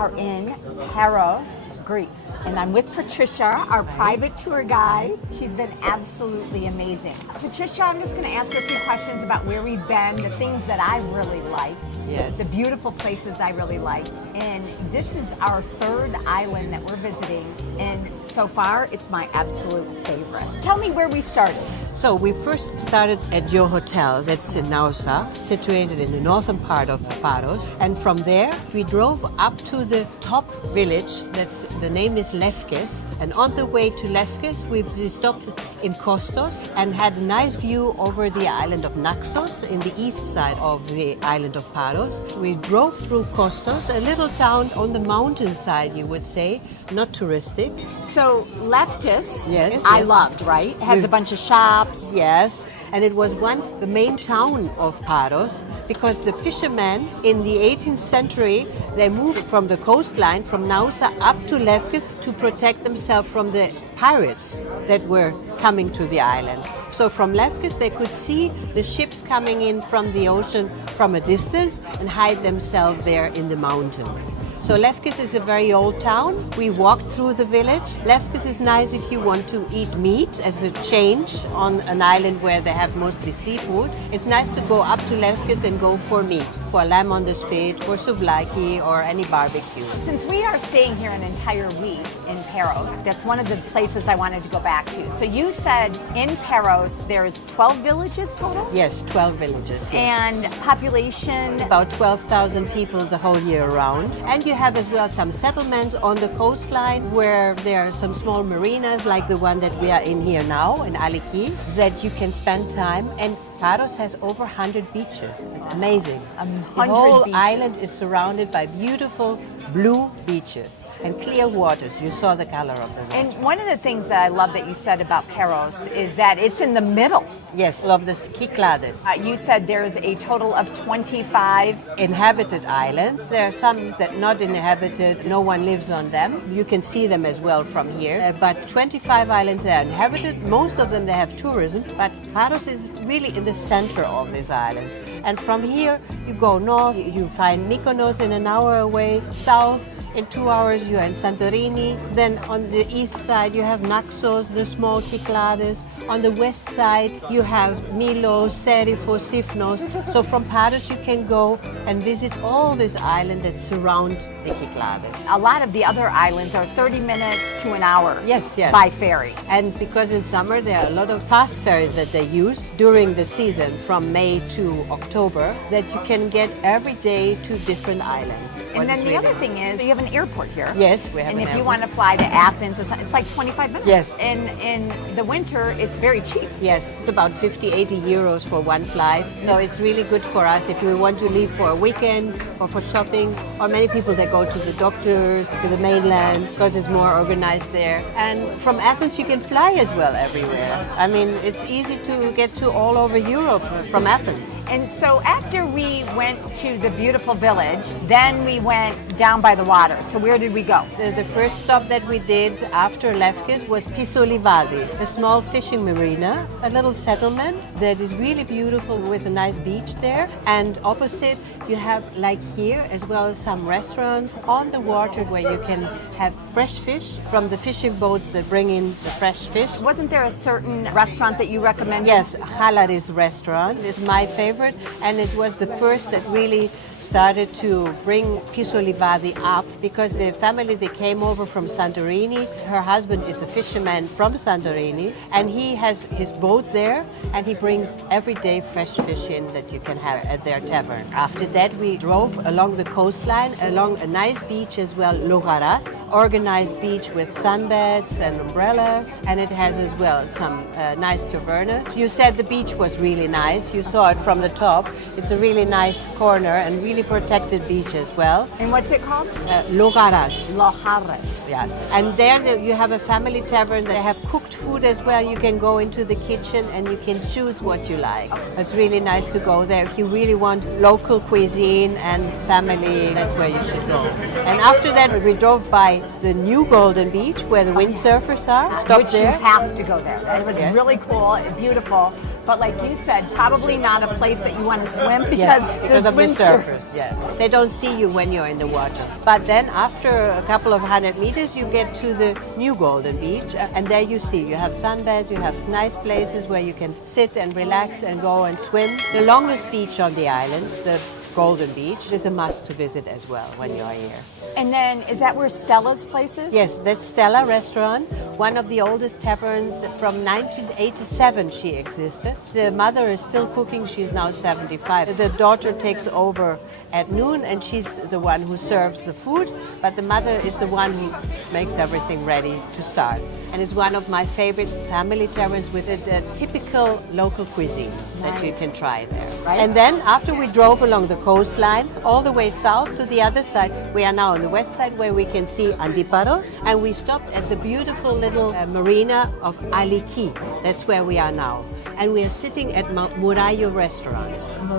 are in Paros, Greece, and I'm with Patricia, our private tour guide. She's been absolutely amazing. Patricia, I'm just going to ask her a few questions about where we've been, the things that I really liked, the beautiful places I really liked. And this is our third island that we're visiting, and so far it's my absolute favorite. Tell me where we started. So we first started at your hotel that's in Nausa, situated in the northern part of Paros, and from there we drove up to the top village. The name is Lefkes, and on the way to Lefkes we stopped in Kostos and had a nice view over the island of Naxos in the east side of the island of Paros. We drove through Kostos, a little town on the mountainside, you would say, not touristic. So Lefkes, yes, I loved, right? It has a bunch of shops. Yes, and it was once the main town of Paros because the fishermen in the 18th century, they moved from the coastline from Nausa up to Lefkes to protect themselves from the pirates that were coming to the island. So from Lefkes they could see the ships coming in from the ocean from a distance and hide themselves there in the mountains. So Lefkes is a very old town. We walked through the village. Lefkes is nice if you want to eat meat as a change on an island where they have mostly seafood. It's nice to go up to Lefkes and go for meat, for lamb on the spit, for souvlaki or any barbecue. Since we are staying here an entire week in Paros, that's one of the places I wanted to go back to. So you said in Paros there's 12 villages total? Yes, 12 villages. Yes. And population? About 12,000 people the whole year round. And you have as well some settlements on the coastline where there are some small marinas like the one that we are in here now in Aliki that you can spend time. And Paros has over 100 beaches. It's amazing. The whole island is surrounded by beautiful blue beaches and clear waters. You saw the color of the water. And one of the things that I love that you said about Paros is that it's in the middle. Yes, of the Cyclades. You said there's a total of 25 inhabited islands. There are some that not inhabited, no one lives on them. You can see them as well from here. But 25 islands are inhabited. Most of them they have tourism, but Paros is really in the center of these islands. And from here you go north, you find Mykonos in an hour away, south in 2 hours you are in Santorini. Then on the east side you have Naxos, the small Cyclades. On the west side you have Milos, Serifos, Sifnos. So from Paros you can go and visit all these islands that surround the Cyclades. A lot of the other islands are 30 minutes to an hour by ferry. And because in summer there are a lot of fast ferries that they use during the season from May to October that you can get every day to different islands. And then the other thing is you have an airport here. Yes, we have and an if airport. You want to fly to Athens or something, it's like 25 minutes. Yes. And in the winter, it's very cheap. Yes, it's about 50, 80 euros for one flight. So it's really good for us if we want to leave for a weekend or for shopping, or many people that go to the doctors, to the mainland, because it's more organized there. And from Athens you can fly as well everywhere. I mean, it's easy to get to all over Europe from Athens. And so after we went to the beautiful village, then we went down by the water. So where did we go? The first stop that we did after Lefkes was Pisolivadi, a small fishing marina, a little settlement that is really beautiful with a nice beach there. And opposite you have, like here, as well as some restaurants on the water where you can have fresh fish from the fishing boats that bring in the fresh fish. Wasn't there a certain restaurant that you recommended? Yes, Halaris restaurant is my favorite, and it was the first that really started to bring Pisolivadi up because the family, they came over from Santorini. Her husband is the fisherman from Santorini, and he has his boat there, and he brings every day fresh fish in that you can have at their tavern. After that, we drove along the coastline, along a nice beach as well, Logaras, organized beach with sunbeds and umbrellas, and it has as well some nice tavernas. You said the beach was really nice. You saw it from the top. It's a really nice corner and really protected beach as well. And what's it called? Logaras. Logaras. Yes. And there you have a family tavern. They have cooked food as well. You can go into the kitchen and you can choose what you like. It's really nice to go there. If you really want local cuisine and family, that's where you should go. And after that, we drove by the new Golden Beach where the windsurfers are. Which you have to go there. It was really cool, beautiful. But like you said, probably not a place that you want to swim because of the surfers. course, yeah. They don't see you when you're in the water. But then after a couple of 100 meters, you get to the new Golden Beach, and there you see, you have sunbeds, you have nice places where you can sit and relax and go and swim. The longest beach on the island, the Golden Beach, is a must to visit as well when you are here. And then, is that where Stella's place is? Yes, that's Stella Restaurant, one of the oldest taverns. From 1987 she existed. The mother is still cooking, she's now 75. The daughter takes over at noon and she's the one who serves the food, but the mother is the one who makes everything ready to start. And it's one of my favorite family taverns with a typical local cuisine that you can try there. Right. And then after we drove along the coastline all the way south to the other side, we are now on the west side where we can see Paros, and we stopped at the beautiful little marina of Aliki. That's where we are now. And we are sitting at Murayo restaurant.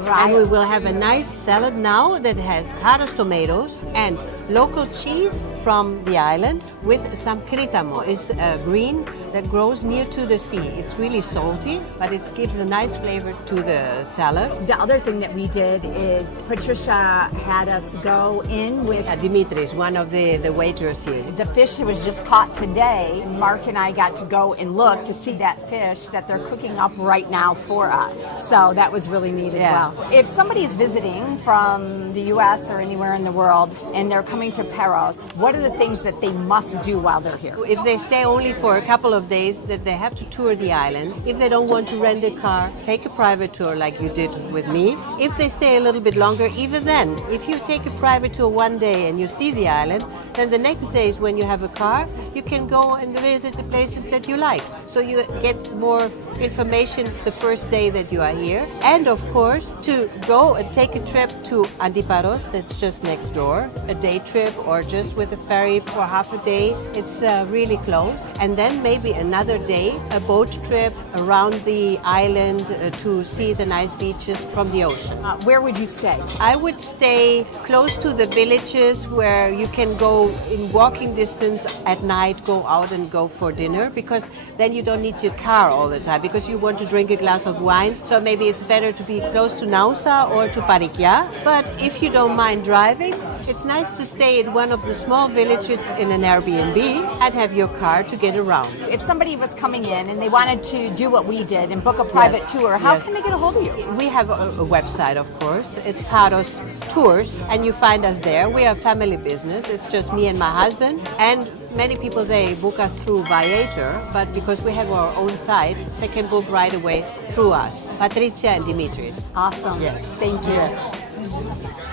And we will have a nice salad now that has Paros tomatoes and local cheese from the island with some critamo. It's green that grows near to the sea. It's really salty, but it gives a nice flavor to the salad. The other thing that we did is Patricia had us go in with Dimitris, one of the waiters here. the fish that was just caught today. Mark and I got to go and look to see that fish that they're cooking up right now for us. So that was really neat as well. If somebody is visiting from the US or anywhere in the world and they're coming to Paros, what are the things that they must do while they're here? If they stay only for a couple of days, that they have to tour the island. If they don't want to rent a car, take a private tour like you did with me. If they stay a little bit longer, even then, if you take a private tour one day and you see the island, then the next days when you have a car, you can go and visit the places that you liked. So you get more information the first day that you are here. And of course, to go and take a trip to Paros, that's just next door, a day trip or just with a ferry for half a day, it's really close. And then maybe another day, a boat trip around the island to see the nice beaches from the ocean. Where would you stay? I would stay close to the villages where you can go in walking distance at night, go out and go for dinner, because then you don't need your car all the time because you want to drink a glass of wine. So maybe it's better to be close to Nausa or to Parikia. But if you don't mind driving, it's nice to stay at one of the small villages in an Airbnb and have your car to get around. If somebody was coming in and they wanted to do what we did and book a private tour, how can they get a hold of you? We have a website, of course. It's Paros Tours, and you find us there. We are a family business. It's just me and my husband. And many people, they book us through Viator, but because we have our own site, they can book right away through us. Patricia and Dimitris. Awesome. Yes. Thank you.